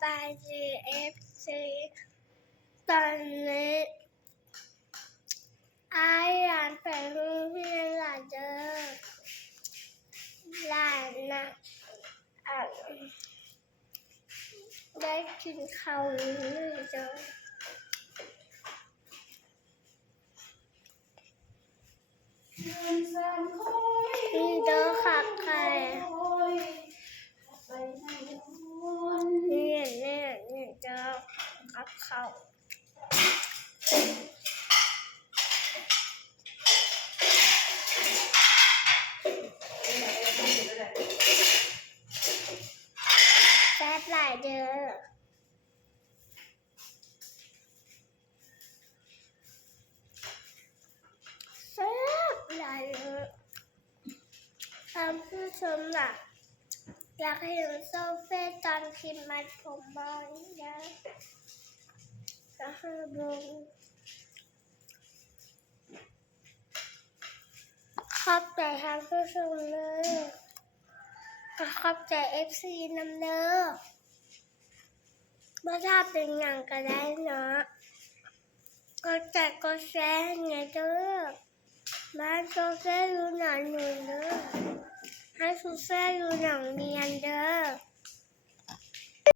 บายดีเอฟซีตอนนี้อายหลานไปโรงเรียนหลานเด้อหลานนะได้กินข้าวนี่เด้อนี่เด้อค่ะใครนี่เด้อกับข้าวแซ่บหลายเด้อแซ่บหลายเด้อท่านผู้ชมน่ะอยากให้เห็นโซเฟ่ตอนพิมพ์มัดผมบ้างนะก็ให้ดูขอบใจท่านผู้ชมเลยก็ขอบใจFCนำเด้อว่าถ้าเป็นอย่างก็ได้เนาะก็แจกก็แชร์ไงเด้อบ้านโซเฟ่อยู่หนังหนูเด้อให้โซเฟ่อยู่หนังเรียนเด้อ